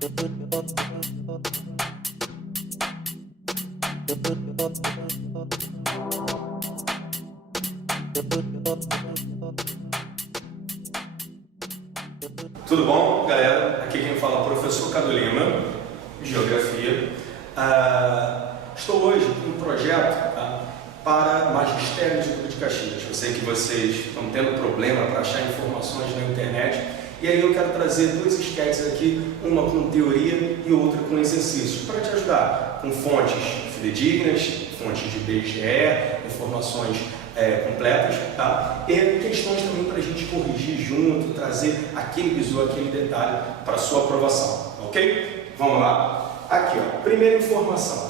Tudo bom, galera? Aqui quem fala é o professor Cadu Lima, Geografia. Estou hoje com um projeto para Magistério de Duque de Caxias. Eu sei que vocês estão tendo problema para achar informações na internet, e aí eu quero trazer dois esquetes aqui, uma com teoria e outra com exercícios, para te ajudar com fontes fidedignas, fontes de IBGE, informações completas, tá? E questões também para a gente corrigir junto, trazer aquele bizu, aquele detalhe para a sua aprovação, ok? Vamos lá? Aqui, ó, primeira informação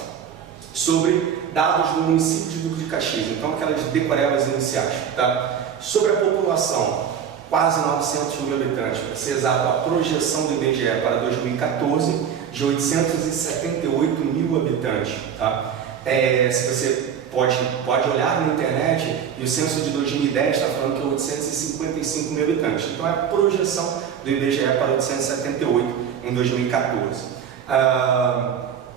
sobre dados do município de Duque de Caxias, então aquelas decorebas iniciais, tá? Sobre a população, quase 900 mil habitantes, para ser exato, a projeção do IBGE para 2014 de 878 mil habitantes, tá? Se você pode olhar na internet, e o censo de 2010 está falando que é 855 mil habitantes. Então é a projeção do IBGE para 878 em 2014.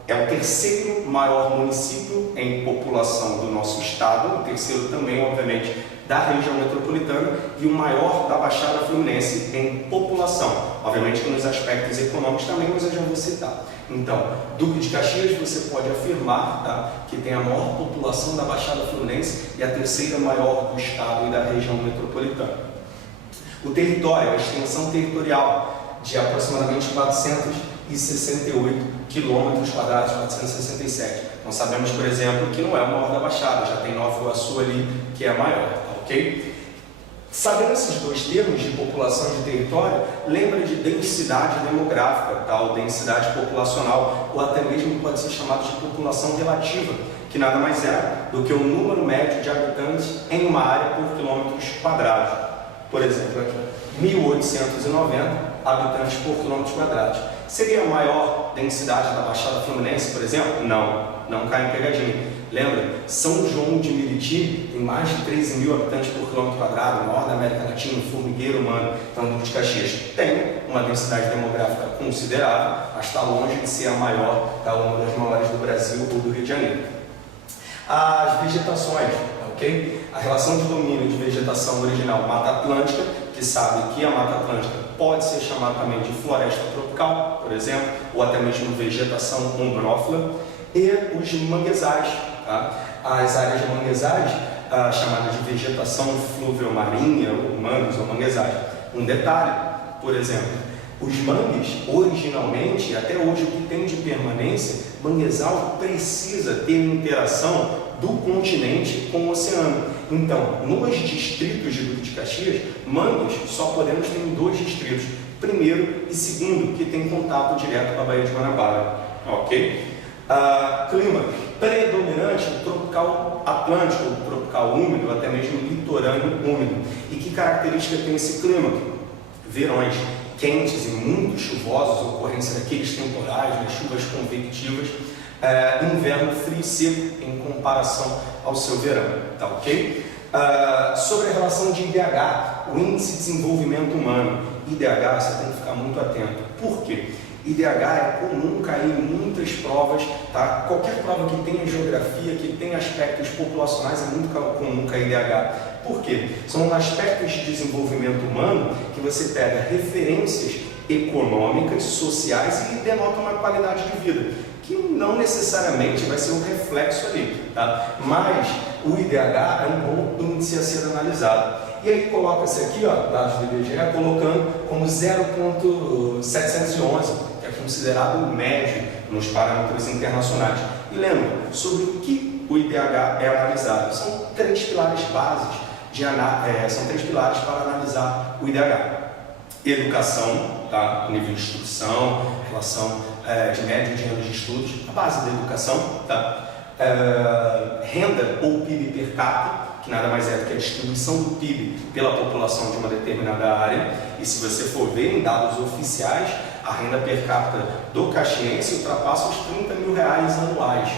É o terceiro maior município em população do nosso estado, o terceiro também, obviamente, da região metropolitana, e o maior da Baixada Fluminense em população. Obviamente que nos aspectos econômicos também, mas eu já vou citar. Então, Duque de Caxias, você pode afirmar, tá, que tem a maior população da Baixada Fluminense e a terceira maior do estado e da região metropolitana. O território, a extensão territorial de aproximadamente 468 quilômetros quadrados, 467. Nós sabemos, por exemplo, que não é o maior da Baixada, já tem Nova Iguaçu ali, que é maior, tá, ok? Sabendo esses dois termos de população e de território, lembra de densidade demográfica, tá? Ou densidade populacional, ou até mesmo pode ser chamado de população relativa, que nada mais é do que o número médio de habitantes em uma área por quilômetros quadrados. Por exemplo, aqui, 1.890 habitantes por quilômetros quadrados. Seria a maior densidade da Baixada Fluminense, por exemplo? Não cai em pegadinha. Lembra? São João de Meriti tem mais de 13 mil habitantes por quilômetro quadrado, maior da América Latina, formigueiro humano. Então, Duque de Caxias tem uma densidade demográfica considerável, mas está longe de ser a maior, tá? Uma das maiores do Brasil ou do Rio de Janeiro. As vegetações, ok? A relação de domínio de vegetação original Mata Atlântica, que sabe que a Mata Atlântica pode ser chamada também de floresta tropical, por exemplo, ou até mesmo vegetação umbrófila, e os manguezais, tá? As áreas de manguezais, chamadas de vegetação fluvio-marinha, ou mangues ou manguezais. Um detalhe, por exemplo, os mangues, originalmente, até hoje o que tem de permanência, manguezal precisa ter interação do continente com o oceano. Então, nos distritos de Duque de Caxias, mangues só podemos ter em dois distritos, primeiro e segundo, que tem contato direto com a Baía de Guanabara, ok? Clima predominante, tropical atlântico, tropical úmido, até mesmo litorâneo úmido. E que característica tem esse clima? Verões quentes e muito chuvosos, ocorrência daqueles temporais, né, chuvas convectivas, inverno frio e seco em comparação ao seu verão, tá ok? Sobre a relação de IDH, o Índice de Desenvolvimento Humano, IDH, você tem que ficar muito atento. Por quê? IDH é comum cair em muitas provas, tá? Qualquer prova que tenha geografia, que tenha aspectos populacionais, é muito comum cair IDH. Por quê? São aspectos de desenvolvimento humano que você pega referências econômicas, sociais e denota uma qualidade de vida, que não necessariamente vai ser um reflexo ali, tá? Mas o IDH é um bom índice a ser analisado. E aí coloca-se aqui, ó, dados do IBGE, colocando como 0,711, que é considerado médio nos parâmetros internacionais. E lembra, sobre o que o IDH é analisado? São três pilares básicos são três pilares para analisar o IDH. Educação, tá? Nível de instrução, relação de média de renda de estudos, a base da educação, tá? Renda ou PIB per capita, que nada mais é do que a distribuição do PIB pela população de uma determinada área. E se você for ver em dados oficiais, a renda per capita do caxiense ultrapassa os 30 mil reais anuais,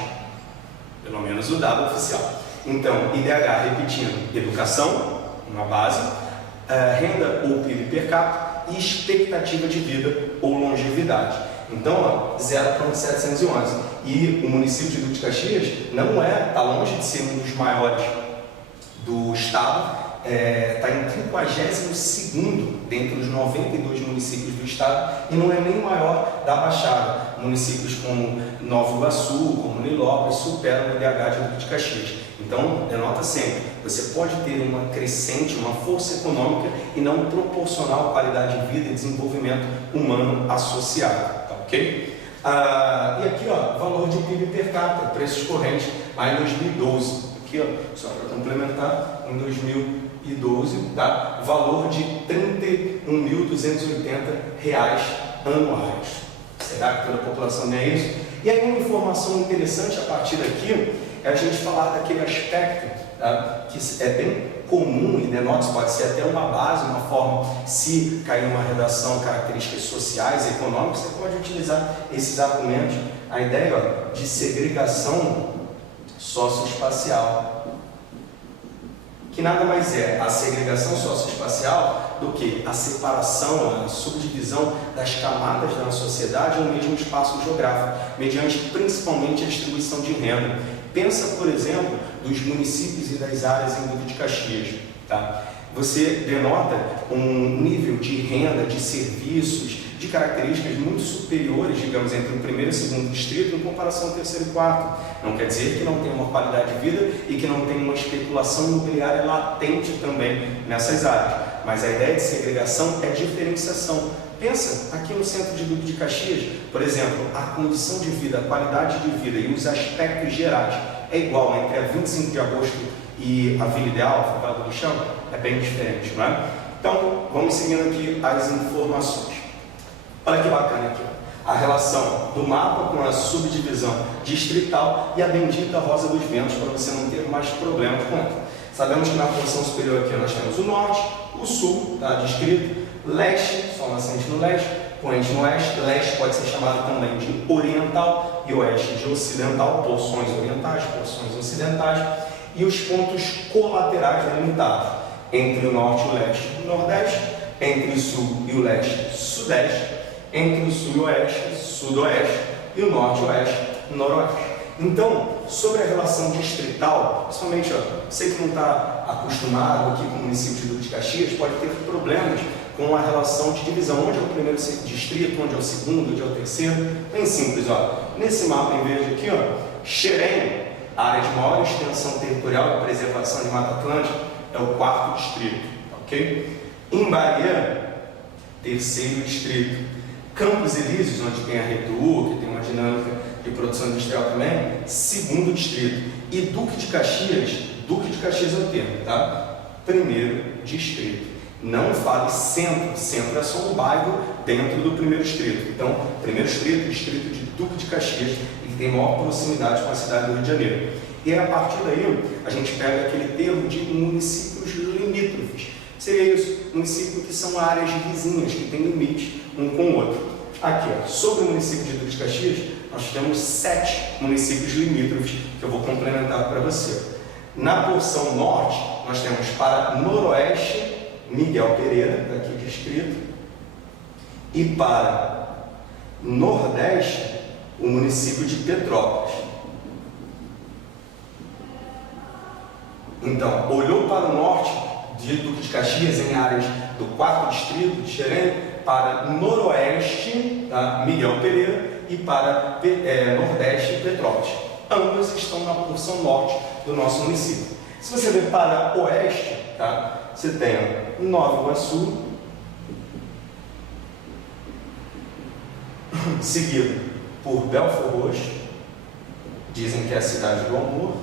pelo menos o dado oficial. Então, IDH, repetindo, educação, uma base, renda ou PIB per capita e expectativa de vida ou longevidade. Então, 0,711. E o município de Duque de Caxias não está longe de ser um dos maiores do estado, está em 52º dentre os 92 municípios do estado e não é nem o maior da Baixada. Municípios como Nova Iguaçu, como Nilópolis, superam o IDH de Duque de Caxias. Então, denota sempre, você pode ter uma crescente, uma força econômica e não proporcional qualidade de vida e desenvolvimento humano associado, tá ok? E aqui, ó, valor de PIB per capita, preços correntes, lá em 2012. Aqui, ó, só para complementar, em 2012, tá? Valor de R$ 31.280 anuais. Será que toda a população ganha isso? E aí uma informação interessante a partir daqui é a gente falar daquele aspecto, tá? Que é bem comum e denota, pode ser até uma base, uma forma, se cair numa redação, características sociais e econômicas, você pode utilizar esses argumentos. A ideia, ó, de segregação socioespacial, que nada mais é a segregação socioespacial do que a separação, a subdivisão das camadas da sociedade no mesmo espaço geográfico, mediante principalmente a distribuição de renda. Pensa, por exemplo, dos municípios e das áreas em Duque de Caxias. Tá? Você denota um nível de renda, de serviços, de características muito superiores, digamos, entre o primeiro e o segundo distrito em comparação ao terceiro e quarto. Não quer dizer que não tem uma qualidade de vida e que não tem uma especulação imobiliária latente também nessas áreas. Mas a ideia de segregação é diferenciação. Pensa aqui no centro de Duque de Caxias, por exemplo, a condição de vida, a qualidade de vida e os aspectos gerais é igual entre a 25 de agosto e a Vila Ideal, a Favela do Lixão? É bem diferente, não é? Então, vamos seguindo aqui as informações. Olha que bacana aqui, ó. A relação do mapa com a subdivisão distrital e a bendita Rosa dos Ventos, para você não ter mais problemas com ela. Sabemos que na porção superior aqui nós temos o norte, o sul, tá descrito, leste, sol nascente no leste, poente no oeste, leste pode ser chamado também de oriental e oeste de ocidental, porções orientais, porções ocidentais, e os pontos colaterais delimitados entre o norte e o leste, o nordeste, entre o sul e o leste, sudeste, entre o sul e o oeste, sudoeste, e o norte e o oeste, noroeste. Então, sobre a relação distrital, principalmente, ó, você que não está acostumado aqui com o município de Duque de Caxias, pode ter problemas com a relação de divisão, onde é o primeiro distrito, onde é o segundo, onde é o terceiro. Bem simples, ó. Nesse mapa em verde aqui, ó, Xerém, área de maior extensão territorial e preservação de Mata Atlântica, é o quarto distrito, ok? Imbariã, terceiro distrito. Campos Elíseos, onde tem a Redu, que tem uma dinâmica de produção industrial também, segundo distrito. E Duque de Caxias é o termo, tá? Primeiro distrito. Não fale centro, centro é só um bairro dentro do primeiro distrito. Então, primeiro distrito, distrito de Duque de Caxias, que tem maior proximidade com a cidade do Rio de Janeiro. E a partir daí, a gente pega aquele termo de municípios limítrofes. Seria isso, municípios que são áreas vizinhas, que têm limite um com o outro. Aqui, ó, sobre o município de Duque de Caxias, nós temos 7 municípios limítrofes que eu vou complementar para você. Na porção norte, nós temos para noroeste, Miguel Pereira, aqui descrito, e para nordeste, o município de Petrópolis. Então, olhou para o norte de Duque de Caxias, em áreas do 4º distrito de Xerém, para noroeste, tá? Miguel Pereira, e para nordeste, Petrópolis. Ambas estão na porção norte do nosso município. Se você ver para oeste, tá? Você tem Nova Iguaçu, seguido por Belford Roxo, dizem que é a cidade do amor.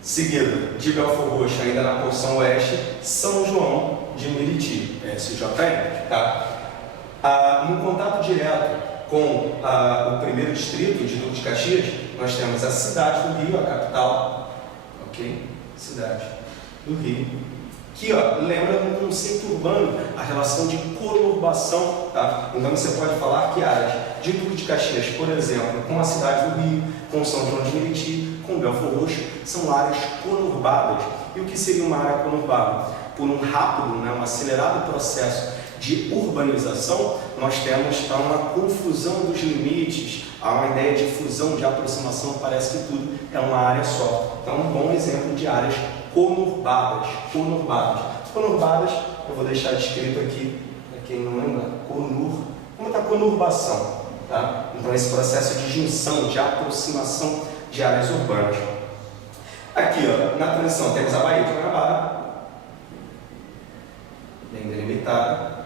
Seguido de Belford Roxo, ainda na porção oeste, São João de Meriti, SJM, tá? No contato direto com o primeiro distrito de Duque de Caxias, nós temos a cidade do Rio, a capital, ok? Cidade do Rio, que lembra um conceito urbano, a relação de conurbação, tá? Então você pode falar que áreas de Duque de Caxias, por exemplo, com a cidade do Rio, com São João de Meriti, com Belford Roxo, são áreas conurbadas. E o que seria uma área conurbada? por um rápido, um acelerado processo de urbanização, nós temos uma confusão dos limites, há uma ideia de fusão, de aproximação, parece que tudo é uma área só. Então, um bom exemplo de áreas conurbadas. Conurbadas, eu vou deixar escrito aqui, para quem não lembra, como está a conurbação, tá? Então, esse processo de junção, de aproximação de áreas urbanas. Aqui, ó, na transição, temos a Baía de Guanabara, bem delimitada.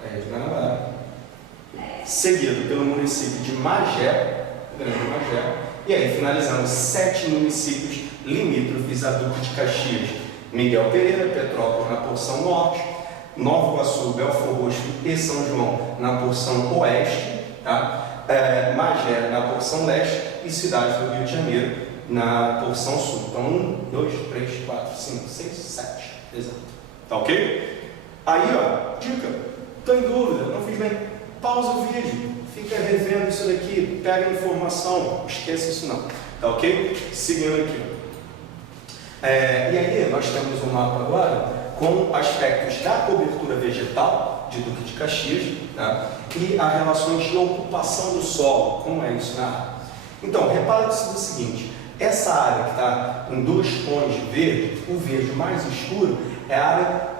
Baía de Guanabara, seguido pelo município de Magé, Grande Magé, e aí finalizamos 7 municípios limítrofes a Duque de Caxias: Miguel Pereira, Petrópolis na porção norte, Nova Iguaçu, Belford Roxo e São João na porção oeste, tá? Magé na porção leste e cidades do Rio de Janeiro na porção sul. Então 1, 2, 3, 4, 5, 6, 7. Exato. Tá ok? Aí, ó, dica. Estou em dúvida, não fiz bem. Pausa o vídeo, fica revendo isso daqui, pega a informação, esqueça isso não. Tá ok? Seguindo aqui. E aí, nós temos um mapa agora com aspectos da cobertura vegetal de Duque de Caxias, tá? E as relações de ocupação do solo, como é isso na área. Então, repara o seguinte, essa área que está em 2 tons de verde, o verde mais escuro é a área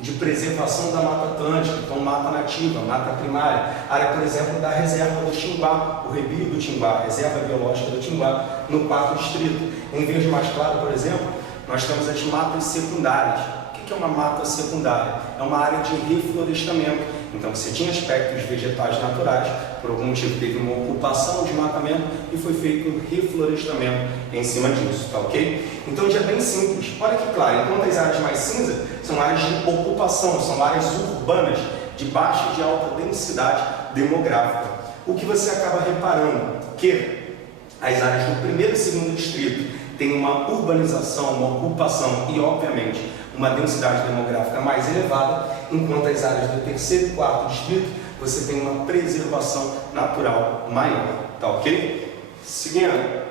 de preservação da Mata Atlântica, então mata nativa, mata primária, área, por exemplo, da reserva do Tinguá, o Rebio do Tinguá, reserva biológica do Tinguá, no 4º distrito. Em verde mais claro, por exemplo, nós temos as matas secundárias. O que é uma mata secundária? É uma área de reflorestamento. Então, você tinha aspectos vegetais naturais, por algum motivo teve uma ocupação, desmatamento e foi feito um reflorestamento em cima disso, tá ok? Então, já é bem simples. Olha que claro, enquanto as áreas mais cinza são áreas de ocupação, são áreas urbanas de baixa e de alta densidade demográfica. O que você acaba reparando que as áreas do 1º e 2º distrito têm uma urbanização, uma ocupação e, obviamente, uma densidade demográfica mais elevada, enquanto as áreas do 3º e 4º distrito você tem uma preservação natural maior, tá ok? Seguindo,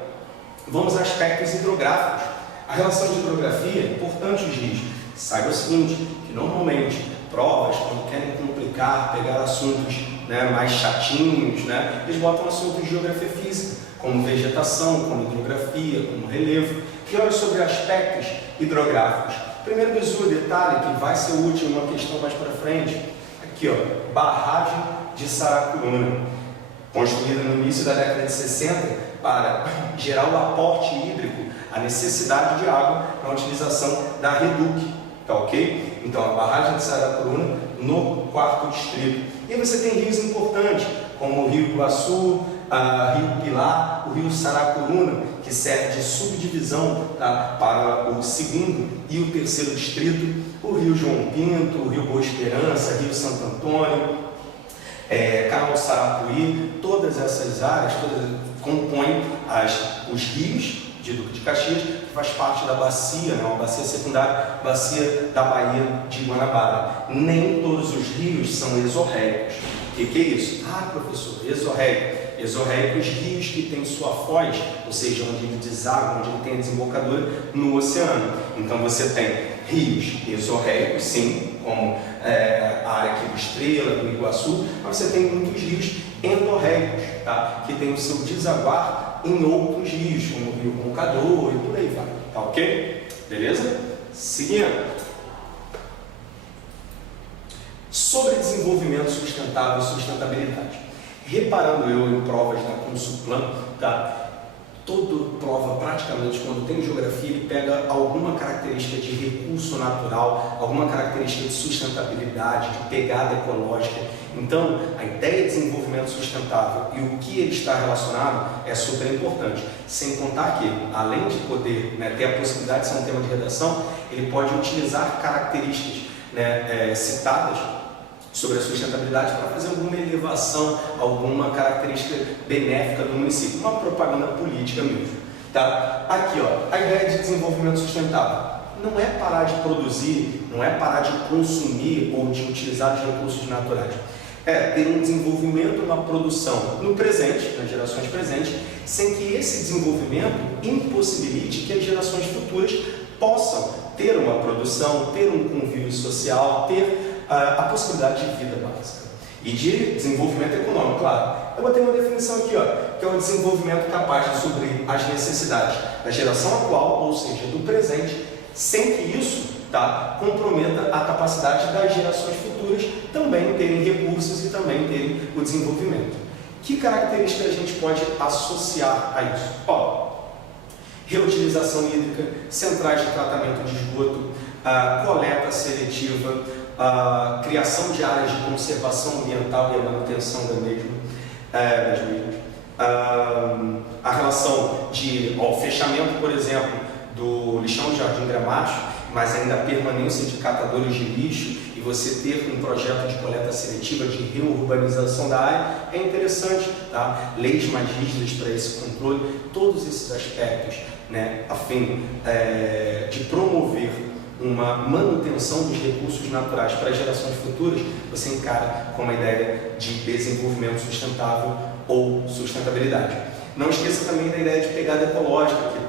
vamos a aspectos hidrográficos. A relação de hidrografia é importante os rios. Saiba o seguinte, que normalmente provas, quando querem complicar, pegar assuntos mais chatinhos, eles botam assuntos de geografia física, como vegetação, como hidrografia, como relevo, e olha sobre aspectos hidrográficos. Primeiro bizu, detalhe que vai ser útil em uma questão mais para frente, aqui ó, barragem de Saracuruna, construída no início da década de 60 para gerar o aporte hídrico, a necessidade de água na utilização da Reduc, tá ok? Então a barragem de Saracuruna no 4º distrito. E aí você tem rios importantes, como o Rio Iguaçu, Rio Pilar, o Rio Saracuruna, que serve de subdivisão, tá, para o 2º e o 3º distrito, o Rio João Pinto, o Rio Boa Esperança, Rio Santo Antônio, Canal Sarapuí, todas essas áreas compõem os rios de Duque de Caxias, que faz parte da bacia, uma bacia secundária, bacia da Baía de Guanabara. Nem todos os rios são exorreicos. O que é isso? Ah, professor, exorreico. Exorreicos, rios que têm sua foz, ou seja, onde ele deságua, onde ele tem a desembocadura no oceano. Então você tem rios exorreicos, sim, como a área aqui do Estrela, do Iguaçu, mas você tem muitos rios endorreicos, tá? Que tem o seu desaguar em outros rios, como o Rio Roncador e por aí vai, tá ok? Beleza? Seguindo. Sobre desenvolvimento sustentável e sustentabilidade. Reparando eu em provas da Consulplan, tá? Toda prova, praticamente, quando tem geografia, ele pega alguma característica de recurso natural, alguma característica de sustentabilidade, de pegada ecológica. Então, a ideia de desenvolvimento sustentável e o que ele está relacionado é super importante. Sem contar que, além de poder ter a possibilidade de ser um tema de redação, ele pode utilizar características citadas sobre a sustentabilidade para fazer alguma elevação, alguma característica benéfica do município, uma propaganda política mesmo. Tá? Aqui, ó, a ideia de desenvolvimento sustentável não é parar de produzir, não é parar de consumir ou de utilizar os recursos naturais. É ter um desenvolvimento, uma produção no presente, nas gerações presentes, sem que esse desenvolvimento impossibilite que as gerações futuras possam ter uma produção, ter um convívio social, ter a possibilidade de vida básica. E de desenvolvimento econômico, claro. Eu botei uma definição aqui, ó, que é o desenvolvimento capaz de suprir as necessidades da geração atual, ou seja, do presente, sem que isso, tá, comprometa a capacidade das gerações futuras também terem recursos e também terem o desenvolvimento. Que características a gente pode associar a isso? Ó, reutilização hídrica, centrais de tratamento de esgoto, coleta seletiva, criação de áreas de conservação ambiental e a manutenção das mesmas, a relação de fechamento, por exemplo, do lixão de Jardim Gramacho, mas ainda a permanência de catadores de lixo e você ter um projeto de coleta seletiva, de reurbanização da área, é interessante, tá? Leis mais rígidas para esse controle, todos esses aspectos, né, a fim de promover uma manutenção dos recursos naturais para gerações futuras, você encara como a ideia de desenvolvimento sustentável ou sustentabilidade. Não esqueça também da ideia de pegada ecológica, que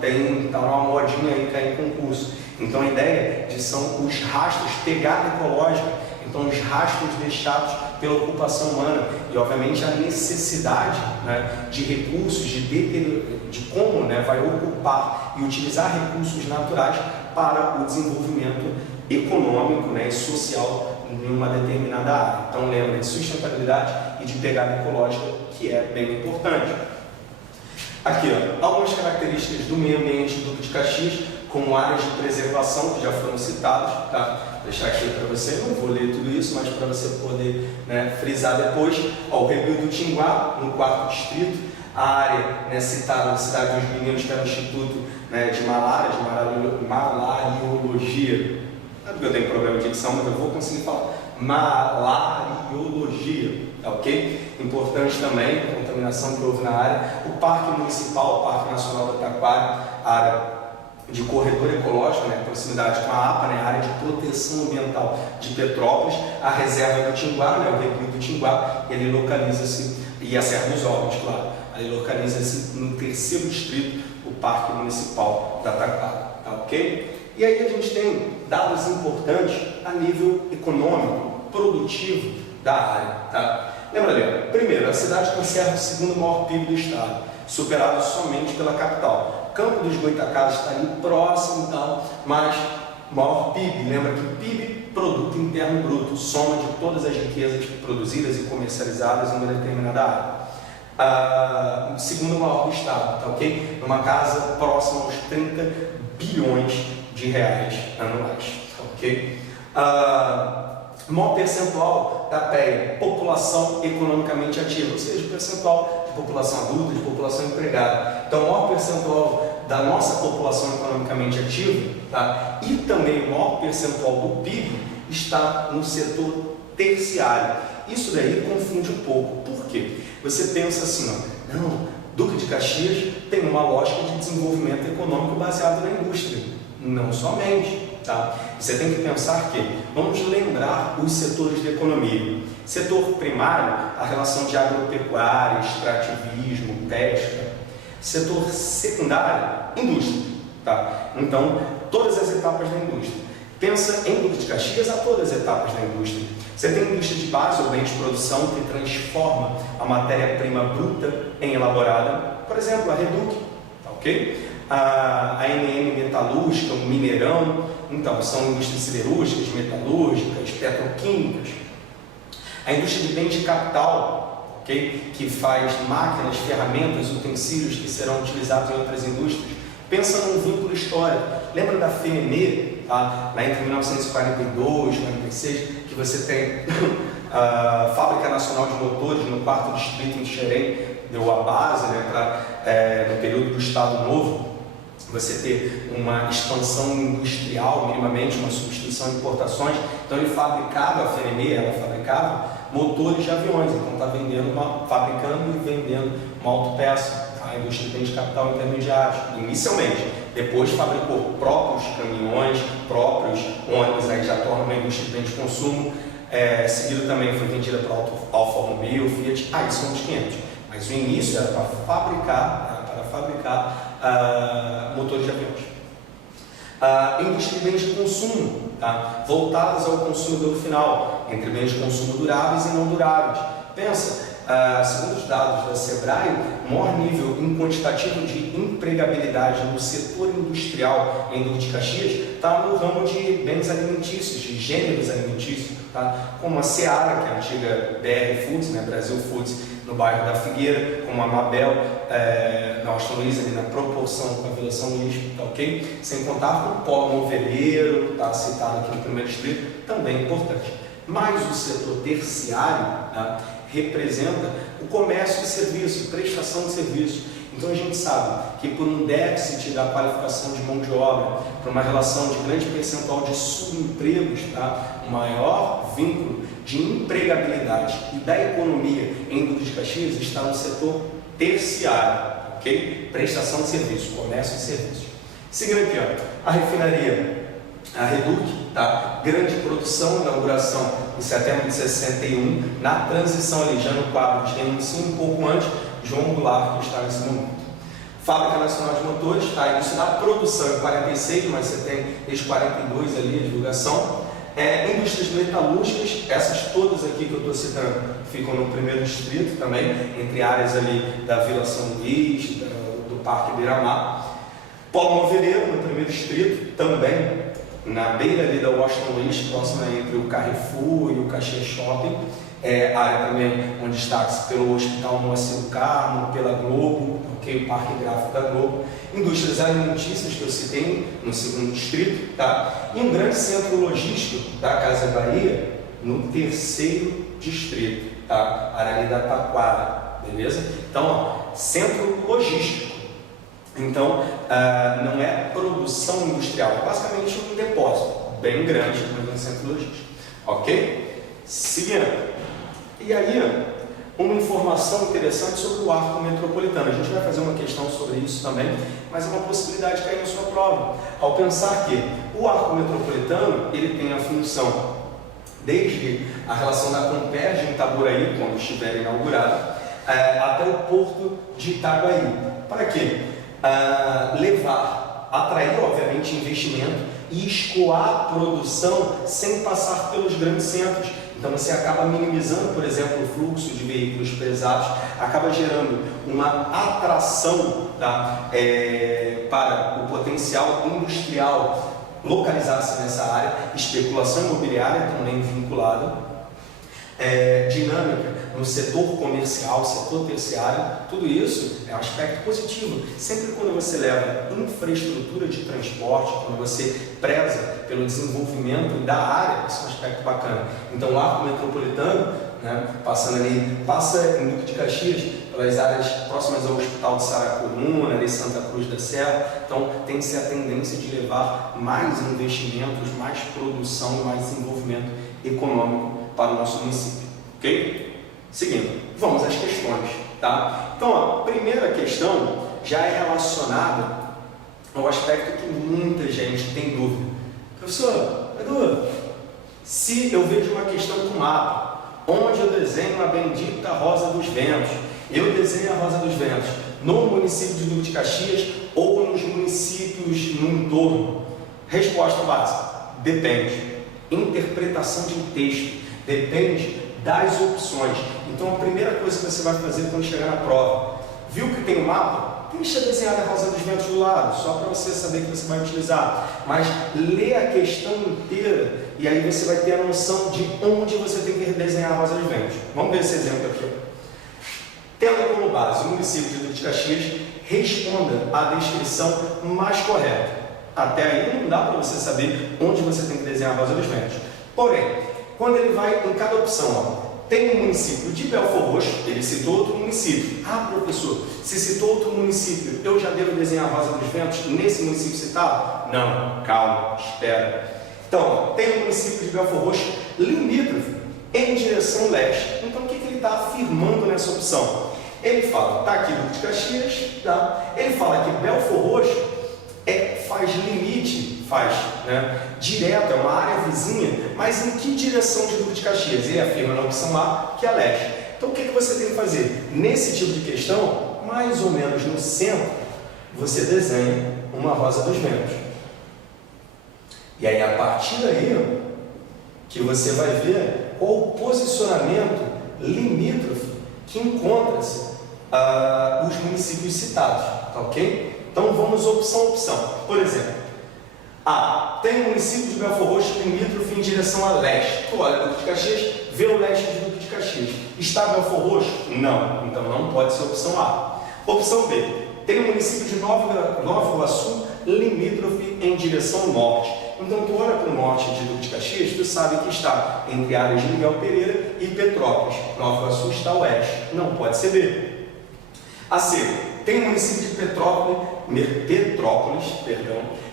está uma modinha aí, cai em concurso. Então a ideia são os rastros, pegada ecológica, então os rastros deixados pela ocupação humana e obviamente a necessidade, né, de recursos, de como, né, vai ocupar e utilizar recursos naturais para o desenvolvimento econômico, né, e social em uma determinada área. Então lembra de sustentabilidade e de pegada ecológica, que é bem importante. Aqui, ó, algumas características do meio ambiente do Duque de Caxias, como áreas de preservação que já foram citadas, tá? Vou deixar aqui para você, não vou ler tudo isso, mas para você poder, né, frisar depois. Ó, o Rebio do Tinguá, no 4º distrito, a área, né, citada na Cidade dos Meninos, que era o Instituto, né, de Malária, de Malariologia. Não é porque eu tenho problema de dicção, mas eu vou conseguir falar. Malariologia, tá ok? Importante também, a contaminação que houve na área. O Parque Municipal, o Parque Nacional do Taquara, área de corredor ecológico, né, proximidade com a APA, né, área de proteção ambiental de Petrópolis, a reserva do Tinguá, né, o Rebio do Tinguá, ele localiza-se, e a Serra dos Órgãos, claro, ele localiza-se no 3º distrito, o Parque Municipal da Taquara, tá ok? E aí a gente tem dados importantes a nível econômico, produtivo da área, tá? Lembra, Leandro? Primeiro, a cidade conserva o segundo maior PIB do estado, superado somente pela capital. Campo dos Goitacazes está ali próximo, então, mas maior PIB. Lembra que PIB, Produto Interno Bruto, soma de todas as riquezas produzidas e comercializadas em uma determinada área. O segundo maior do estado, tá ok? Numa casa próxima aos 30 bilhões de reais anuais, tá ok? Maior percentual da PEA, população economicamente ativa, ou seja, percentual de população adulta, de população empregada. Então, o maior percentual da nossa população economicamente ativa, tá? E também o maior percentual do PIB está no setor terciário. Isso daí confunde um pouco. Por quê? Você pensa assim, ó, não, Duque de Caxias tem uma lógica de desenvolvimento econômico baseado na indústria. Não somente. Tá? Você tem que pensar que, vamos lembrar os setores da economia. Setor primário, a relação de agropecuária, extrativismo, pesca. Setor secundário, indústria. Tá? Então, todas as etapas da indústria. Pensa em Duque de Caxias a todas as etapas da indústria. Você tem indústria de base ou bem de produção que transforma a matéria-prima bruta em elaborada. Por exemplo, a Reduc, tá ok? A ANM metalúrgica, o Mineirão, então são indústrias siderúrgicas, metalúrgicas, petroquímicas. A indústria de bens de capital, okay? Que faz máquinas, ferramentas, utensílios que serão utilizados em outras indústrias. Pensa num vínculo histórico. Lembra da FEME, tá? Lá entre 1942 e 1946, que você tem a Fábrica Nacional de Motores no 4º distrito em Xerém, deu a base, né, no período do Estado Novo, você ter uma expansão industrial, minimamente, uma substituição de importações. Então ele fabricava, a FNM, ela fabricava motores de aviões, então está fabricando e vendendo uma autopeça, a indústria de bens de capital intermediários, inicialmente. Depois fabricou próprios caminhões, próprios ônibus, aí já torna uma indústria de bens de consumo. Seguido também foi vendida para Alfa Romeo, Fiat, aí são os 500. Mas o início era para fabricar motores de aviões. Indústria de bens de consumo, tá? Voltadas ao consumidor final, entre bens de consumo duráveis e não duráveis. Pensa, segundo os dados da Sebrae, o maior nível em quantitativo de empregabilidade no setor industrial em Duque de Caxias está no ramo de bens alimentícios, de gêneros alimentícios, tá? Como a Seara, que é a antiga BR Foods, né, Brasil Foods, no bairro da Figueira, como a Mabel, na Austin Luiz, ali na proporção com a Vila São Luís, tá ok? Sem contar com o polo moveleiro, tá citado aqui no primeiro distrito, também importante. Mas o setor terciário, tá, representa o comércio e serviço, prestação de serviço. Então a gente sabe que por um déficit da qualificação de mão de obra, por uma relação de grande percentual de subempregos, tá, o maior vínculo de empregabilidade e da economia em Duque de Caxias está no setor terciário, ok? Prestação de serviço, comércio e serviços. Seguindo aqui, ó, a refinaria, a Reduc, tá? Grande produção, inauguração em setembro de 61, na transição ali, já no quadro de renúncia, um pouco antes, João Goulart, que está nesse momento. Fábrica Nacional de Motores, está início da produção em 46, mas você tem desde 42 ali a divulgação. Indústrias metalúrgicas, essas todas aqui que eu estou citando, ficam no primeiro distrito também, entre áreas ali da Vila São Luís, do Parque Beira-Mar. Polo moveleiro, no primeiro distrito, também, na beira ali da Washington Luiz, próxima entre o Carrefour e o Caxias Shopping. Área também onde destaque pelo Hospital Moacir do Carmo, pela Globo, okay, o Parque Gráfico da Globo. Indústrias alimentícias que eu citei no segundo distrito, tá? E um grande centro logístico da Casa Bahia no terceiro distrito, tá? Área ali da Taquara, beleza? Então, ó, centro logístico. Então, não é produção industrial, é basicamente um depósito bem grande, mas um centro logístico, ok? Seguindo. E aí, uma informação interessante sobre o arco metropolitano. A gente vai fazer uma questão sobre isso também, mas é uma possibilidade de cair na sua prova. Ao pensar que o arco metropolitano, ele tem a função, desde a relação da Comperj em Itaboraí, quando estiver inaugurado, até o porto de Itaguaí. Para quê? Atrair, obviamente, investimento e escoar a produção sem passar pelos grandes centros. Então você acaba minimizando, por exemplo, o fluxo de veículos pesados, acaba gerando uma atração, tá, para o potencial industrial localizar-se nessa área, especulação imobiliária também vinculada, dinâmica no setor comercial, setor terciário, tudo isso é um aspecto positivo. Sempre quando você leva infraestrutura de transporte, quando você preza pelo desenvolvimento da área, isso é um aspecto bacana. Então o arco metropolitano, né, passa em Duque de Caxias, pelas áreas próximas ao Hospital de Saracuruna, ali Santa Cruz da Serra, então tem-se a tendência de levar mais investimentos, mais produção, mais desenvolvimento econômico para o nosso município, ok? Seguindo, vamos às questões, tá? Então, a primeira questão já é relacionada ao aspecto que muita gente tem dúvida. Professor, Edu, se eu vejo uma questão do mapa, onde eu desenho a bendita Rosa dos Ventos, eu desenho a Rosa dos Ventos no município de Duque de Caxias ou nos municípios no entorno? Resposta básica, depende. Interpretação de um texto, depende das opções. Então a primeira coisa que você vai fazer quando chegar na prova, viu que tem um mapa? Deixa desenhar a Rosa dos Ventos do lado, só para você saber que você vai utilizar. Mas lê a questão inteira e aí você vai ter a noção de onde você tem que desenhar a Rosa dos Ventos. Vamos ver esse exemplo aqui. Tendo como base o município de Duque de Caxias, responda a descrição mais correta. Até aí não dá para você saber onde você tem que desenhar a Rosa dos Ventos. Porém, quando ele vai em cada opção, ó, tem o município de Belford Roxo, ele citou outro município. Ah, professor, se citou outro município, eu já devo desenhar a Rosa dos Ventos nesse município citado? Não, calma, espera. Então, tem o município de Belford Roxo limítrofe em direção leste. Então, o que ele está afirmando nessa opção? Ele fala, está aqui Duque de Caxias, tá? Ele fala que Belford Roxo faz limite, direto, é uma área vizinha, mas em que direção de Duque de Caxias? Ele afirma na opção A, que é a leste. Então o que você tem que fazer? Nesse tipo de questão, mais ou menos no centro, você desenha uma Rosa dos Ventos. E aí, a partir daí, que você vai ver qual o posicionamento limítrofe que encontra-se os municípios citados, tá ok? Então, vamos opção a opção. Por exemplo, tem o município de Belford Roxo limítrofe em direção a leste. Tu olha Duque de Caxias, vê o leste de Duque de Caxias. Está Belford Roxo? Não. Então, não pode ser a opção A. Opção B. Tem o município de Nova Iguaçu limítrofe em direção norte. Então, tu olha para o norte de Duque de Caxias, tu sabe que está entre áreas de Miguel Pereira e Petrópolis. Nova Iguaçu está a oeste. Não pode ser B. A C. Tem o município de Petrópolis,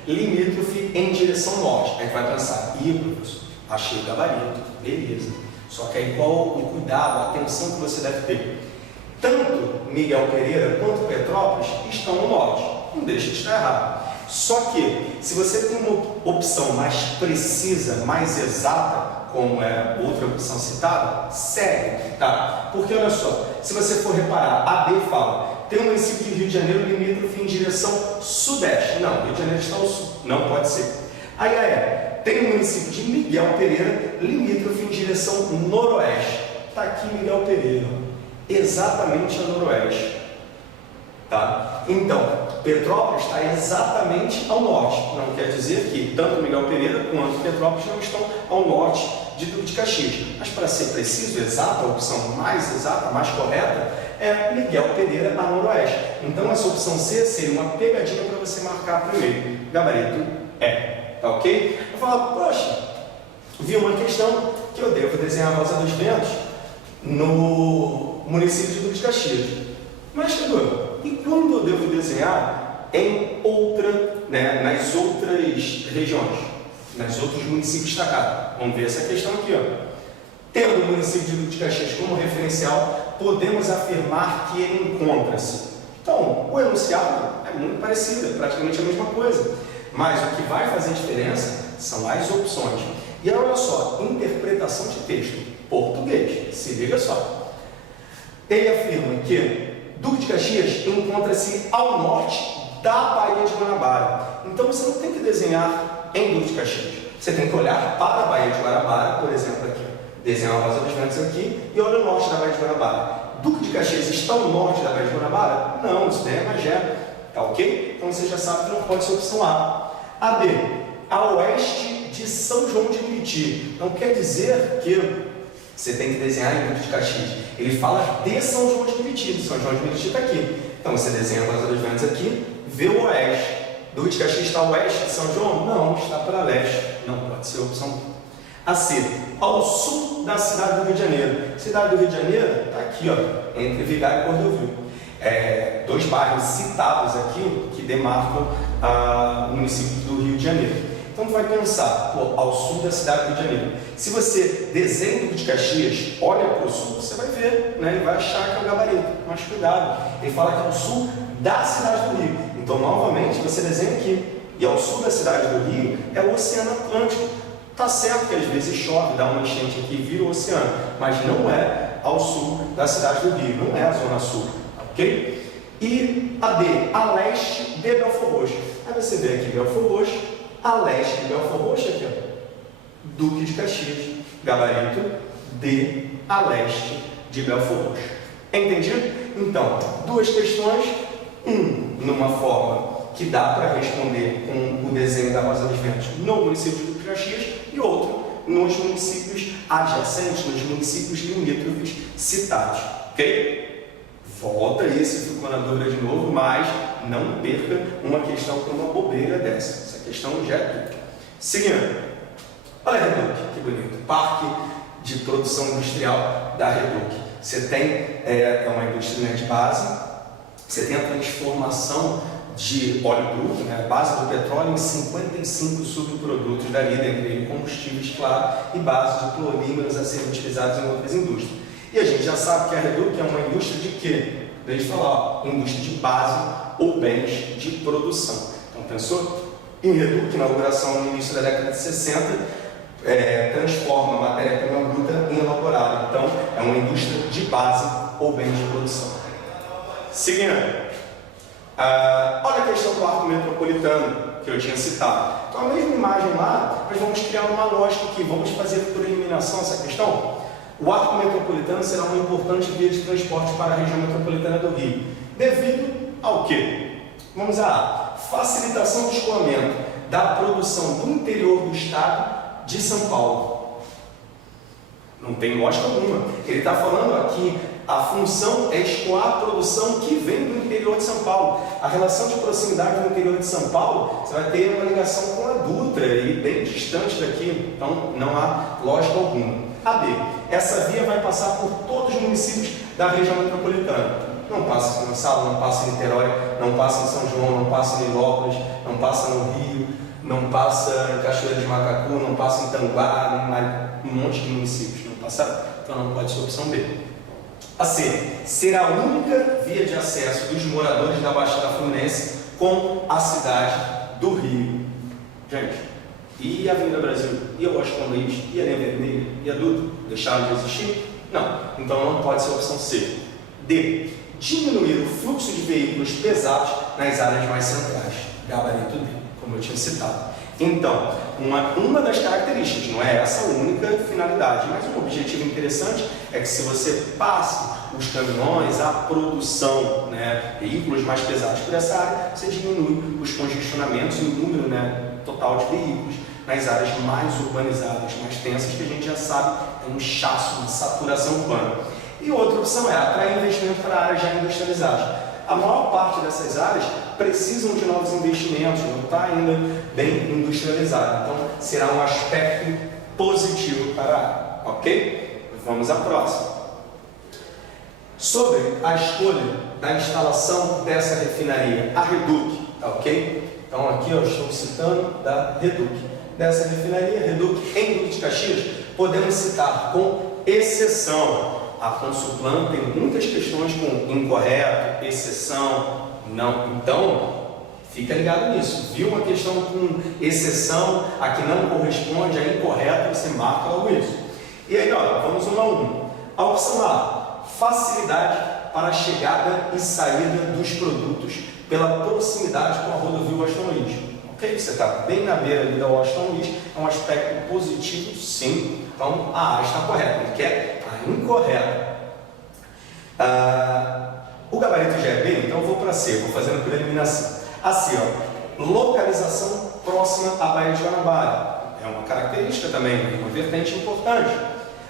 limítrofe em direção norte. Aí tu vai pensar, professor, achei o gabarito, beleza. Só que aí qual o cuidado, a atenção que você deve ter? Tanto Miguel Pereira quanto Petrópolis estão no norte. Não deixa de estar errado. Só que, se você tem uma opção mais precisa, mais exata, como é outra opção citada, segue, tá? Porque olha só, se você for reparar, a D fala, tem o município de Rio de Janeiro limítrofe em direção sudeste. Não, Rio de Janeiro está ao sul, não pode ser. Aí a E, tem o município de Miguel Pereira limítrofe em direção noroeste. Está aqui Miguel Pereira, exatamente a noroeste. Tá? Então, Petrópolis está exatamente ao norte. Não quer dizer que tanto Miguel Pereira quanto Petrópolis não estão ao norte de Duque de Caxias. Mas, para ser preciso, exata, a opção mais exata, mais correta, é Miguel Pereira a noroeste. Então, essa opção C seria uma pegadinha para você marcar primeiro. Gabarito é. Tá ok? Eu falo, poxa, vi uma questão que eu devo desenhar a Rosa dos Ventos no município de Duque de Caxias. Mas, Cadu, e quando eu devo desenhar em nas outras regiões, nos outros municípios destacados? Vamos ver essa questão aqui, ó. Tendo o município de Duque de Caxias como referencial, podemos afirmar que ele encontra-se. Então, o enunciado é muito parecido, é praticamente a mesma coisa. Mas o que vai fazer diferença são as opções. E olha só, interpretação de texto, português, se liga só. Ele afirma que Duque de Caxias encontra-se ao norte da Baía de Guanabara. Então, você não tem que desenhar em Duque de Caxias. Você tem que olhar para a Baía de Guanabara, por exemplo, aqui. Desenhar a Rosa dos Ventos aqui e olha o norte da Baía de Guanabara. Duque de Caxias está ao norte da Baía de Guanabara? Não, isso daí é Magé. Tá ok? Então, você já sabe que não pode ser a opção A. A B, a oeste de São João de Meriti. Não quer dizer que você tem que desenhar em Duque de Caxias. Ele fala de São João de Meriti. São João de Meriti está aqui. Então, você desenha a Rosa dos Ventos aqui, vê o oeste. Duque de Caxias está a oeste de São João? Não, está para leste. Não pode ser a opção A. C, ao sul da cidade do Rio de Janeiro. Cidade do Rio de Janeiro está aqui, ó, entre Vigário e Cordovil. Dois bairros citados aqui que demarcam o município do Rio de Janeiro. Então, tu vai pensar, ao sul da cidade do Rio de Janeiro. Se você desenha o Duque de Caxias, olha para o sul, você vai ver, né? E vai achar que é o gabarito. Mas cuidado, ele fala que é ao sul da cidade do Rio. Então, novamente, você desenha aqui. E ao sul da cidade do Rio é o Oceano Atlântico. Tá certo que às vezes chove, dá uma enchente aqui e vira o oceano, mas não é ao sul da cidade do Rio, não é a zona sul, ok? E a D, a leste de Belford Roxo. Aí você vê aqui Belford Roxo, a leste de Belford Roxo aqui, ó, Duque de Caxias, gabarito D, a leste de Belford Roxo. Entendido? Então, duas questões, numa forma que dá para responder com o desenho da Rosa dos Ventos no município de Duque de Caxias e outro nos municípios adjacentes, nos municípios limítrofes citados, ok? Volta aí se ficou na dúvida de novo, mas não perca uma questão por uma bobeira dessa. Essa questão já é tudo. Seguindo, olha a Reduc, que bonito, Parque de Produção Industrial da Reduc. Você tem, uma indústria de base, você tem a transformação de óleo bruto, né, a base do petróleo, em 55 subprodutos dali, dentre eles combustíveis, claro, e base de polímeros a serem utilizados em outras indústrias. E a gente já sabe que a Reduc é uma indústria de quê? Deixa eu falar, indústria de base ou bens de produção. Então, pensou? Em Reduc, inauguração no início da década de 60, transforma a matéria-prima bruta em elaborado. Então, é uma indústria de base ou bens de produção. Seguindo. Olha a questão do arco metropolitano que eu tinha citado. Então, a mesma imagem lá, nós vamos criar uma lógica aqui, vamos fazer por eliminação essa questão. O arco metropolitano será uma importante via de transporte para a região metropolitana do Rio, devido ao quê? Vamos a facilitação do escoamento da produção do interior do estado de São Paulo. Não tem lógica alguma. Ele está falando aqui, a função é escoar a produção que vem do interior de São Paulo. A relação de proximidade do interior de São Paulo, você vai ter uma ligação com a Dutra e bem distante daqui, então não há lógica alguma. A B, essa via vai passar por todos os municípios da região metropolitana. Não passa em Gonçalo, não passa em Niterói, não passa em São João, não passa em Nilópolis, não passa no Rio, não passa em Cachoeira de Macacu, não passa em Tanguá, um monte de municípios. Não passa, então não pode ser a opção B. A C, será a única via de acesso dos moradores da Baixada Fluminense com a cidade do Rio. Gente, e a Avenida Brasil? E a Washington Luiz? E a Linha Vermelha? E a Dutra? Deixaram de existir? Não. Então não pode ser a opção C. D, diminuir o fluxo de veículos pesados nas áreas mais centrais. Gabarito D, como eu tinha citado. Então, uma das características, não é essa a única finalidade, mas um objetivo interessante é que se você passe os caminhões, a produção, veículos mais pesados por essa área, você diminui os congestionamentos e o número total de veículos nas áreas mais urbanizadas, mais tensas, que a gente já sabe é um inchaço, uma saturação urbana. E outra opção é atrair investimento para áreas já industrializadas. A maior parte dessas áreas precisam de novos investimentos, não está ainda bem industrializado. Então, será um aspecto positivo para a área, ok? Vamos à próxima. Sobre a escolha da instalação dessa refinaria, a Reduc, tá ok? Então, aqui eu estou citando da Reduc. Dessa refinaria, Reduc, em Duque de Caxias, podemos citar com exceção. A Consulplan tem muitas questões com incorreto, exceção, não. Então, fica ligado nisso. Viu uma questão com exceção, a que não corresponde, a incorreta, você marca logo isso. E aí, vamos uma a uma. A opção A, facilidade para a chegada e saída dos produtos pela proximidade com a rodovia Washington Luiz. Ok? Você está bem na beira ali da Washington Luiz, é um aspecto positivo, sim. Então, a A está correta, ele quer a incorreta. O gabarito já é B, então eu vou para C, vou fazendo por eliminação. A C, localização próxima à Baía de Guanabara. É uma característica também, uma vertente importante.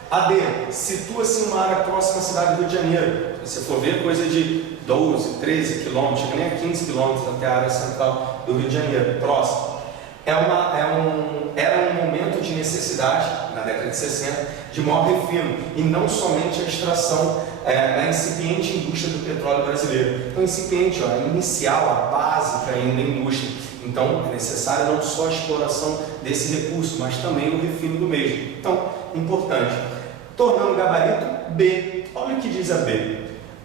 A D, situa-se em uma área próxima à cidade do Rio de Janeiro. Se você for ver, coisa de 12, 13 quilômetros, chega nem a 15 quilômetros até a área central do Rio de Janeiro, próximo. Era um momento de necessidade, na década de 60, de maior refino, e não somente a extração da incipiente indústria do petróleo brasileiro. Então, incipiente, a inicial, a básica ainda indústria. Então, é necessária não só a exploração desse recurso, mas também o refino do mesmo. Então, importante. Tornando o gabarito B. Olha o que diz a B.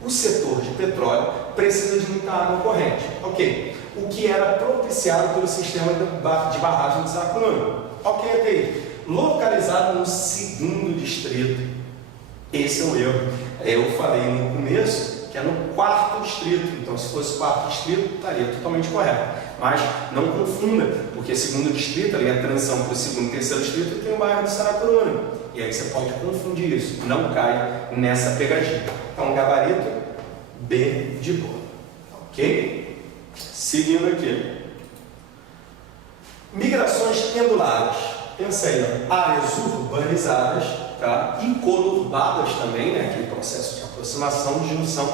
O setor de petróleo precisa de muita água corrente. Ok. O que era propiciado pelo sistema de barragem de Zacunã. Ok, até aí. Localizado no segundo distrito. Esse é o erro. Eu falei no começo que é no quarto distrito. Então, se fosse quarto distrito, estaria totalmente correto. Mas não confunda, porque segundo distrito, ali a transição para o segundo e terceiro distrito, tem o bairro de Saracuruna. E aí você pode confundir isso. Não caia nessa pegadinha. Então, gabarito B de boa. Ok? Seguindo aqui. Migrações pendulares. Pensa aí, áreas urbanizadas, tá? E conurbadas também, aquele processo de aproximação, de junção.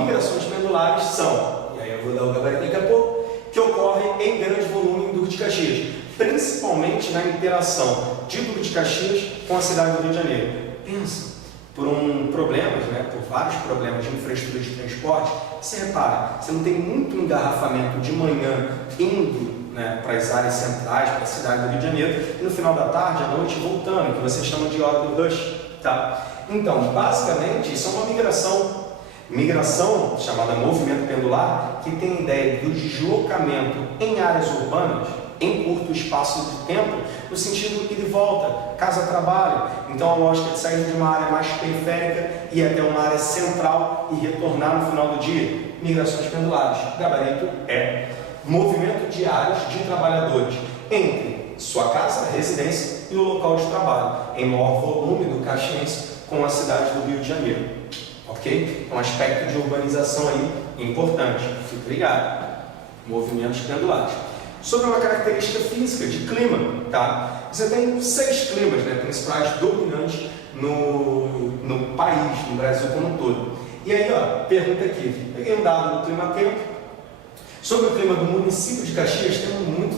Migrações pendulares são, e aí eu vou dar o gabarito daqui a pouco, que ocorrem em grande volume em Duque de Caxias, principalmente na interação de Duque de Caxias com a cidade do Rio de Janeiro. Pensa, por vários problemas de infraestrutura de transporte, você repara, você não tem muito engarrafamento de manhã indo para as áreas centrais, para a cidade do Rio de Janeiro, e no final da tarde, à noite, voltando, que você chama de hora do rush. Tá? Então, basicamente, isso é uma migração chamada movimento pendular, que tem a ideia do deslocamento em áreas urbanas, em curto espaço de tempo, no sentido ida e volta, casa-trabalho. Então, a lógica de sair de uma área mais periférica e até uma área central e retornar no final do dia. Migrações pendulares. Gabarito é movimento diário de trabalhadores entre sua casa, a residência, e o local de trabalho, em maior volume do Caxiense com a cidade do Rio de Janeiro. Ok? Um aspecto de urbanização aí importante. Fique ligado. Movimentos pendulares. Sobre uma característica física de clima, tá? Você tem 6 climas, né, principais dominantes no país, no Brasil como um todo. E aí, ó, pergunta aqui. Peguei um dado do Climatempo. Sobre o clima do município de Caxias,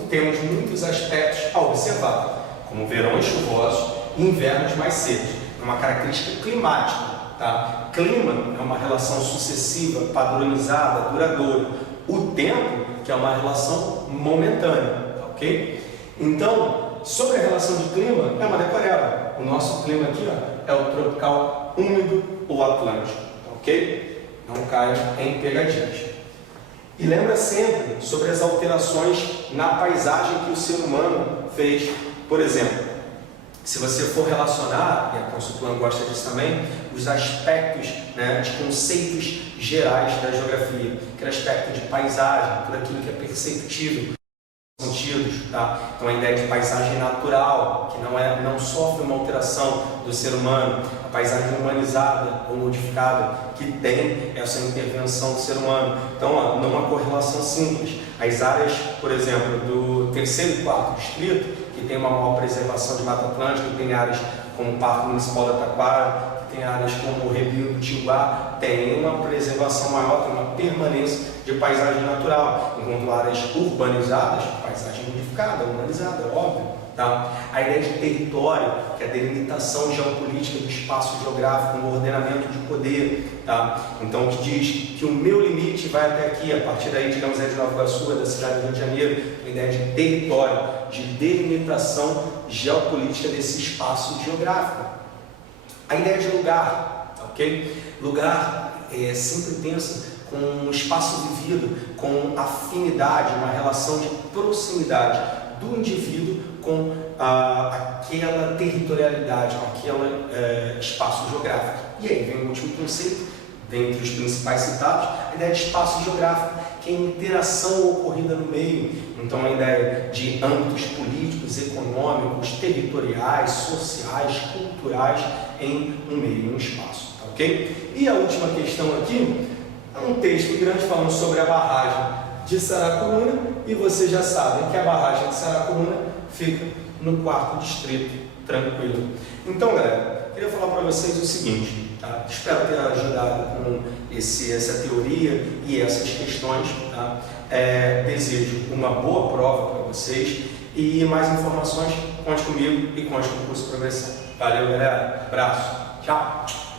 temos muitos aspectos a observar, como verões chuvosos e invernos mais secos. É uma característica climática, tá? Clima é uma relação sucessiva, padronizada, duradoura. O tempo, que é uma relação momentânea, tá, ok? Então, sobre a relação de clima, é uma decoreba. O nosso clima aqui, ó, é o tropical úmido ou atlântico, tá, ok? Não caia em pegadinhas. E lembra sempre sobre as alterações na paisagem que o ser humano fez. Por exemplo, se você for relacionar, e a Consulplan gosta disso também, os aspectos, né, de conceitos gerais da geografia, aquele aspecto de paisagem, tudo aquilo que é perceptível, sentidos, tá? Então a ideia de paisagem natural, que não sofre uma alteração do ser humano, a paisagem humanizada ou modificada, que tem essa intervenção do ser humano. Então, ó, não é uma correlação simples. As áreas, por exemplo, do 3º e 4º distrito, que tem uma maior preservação de Mata Atlântica, que tem áreas como o Parque Municipal da Taquara, que tem áreas como o Rebilo do Tinguá, tem uma preservação maior, tem uma permanência de paisagem natural, enquanto áreas urbanizadas, paisagem modificada, urbanizada, óbvio. Tá? A ideia de território, que é a delimitação geopolítica do espaço geográfico, um ordenamento de poder. Tá? Então, que diz que o meu limite vai até aqui, a partir daí, digamos, é de Nova Iguaçu, da cidade do Rio de Janeiro, a ideia de território, de delimitação geopolítica desse espaço geográfico. A ideia de lugar, ok? Lugar sempre pensa com um espaço vivido, com afinidade, uma relação de proximidade do indivíduo com aquela territorialidade, com aquele espaço geográfico. E aí vem o último conceito, dentre os principais citados, a ideia de espaço geográfico, que é a interação ocorrida no meio. Então, a ideia de âmbitos políticos, econômicos, territoriais, sociais, culturais em um meio, um espaço. Tá, ok? E a última questão aqui é um texto grande falando sobre a barragem de Saracuruna, e vocês já sabem que a barragem de Saracuruna fica no 4º distrito, tranquilo. Então, galera, queria falar para vocês o seguinte, tá? Espero ter ajudado com essa teoria e essas questões, tá? Desejo uma boa prova para vocês e mais informações, conte comigo e conte com o curso Progressão. Valeu, galera, abraço, tchau!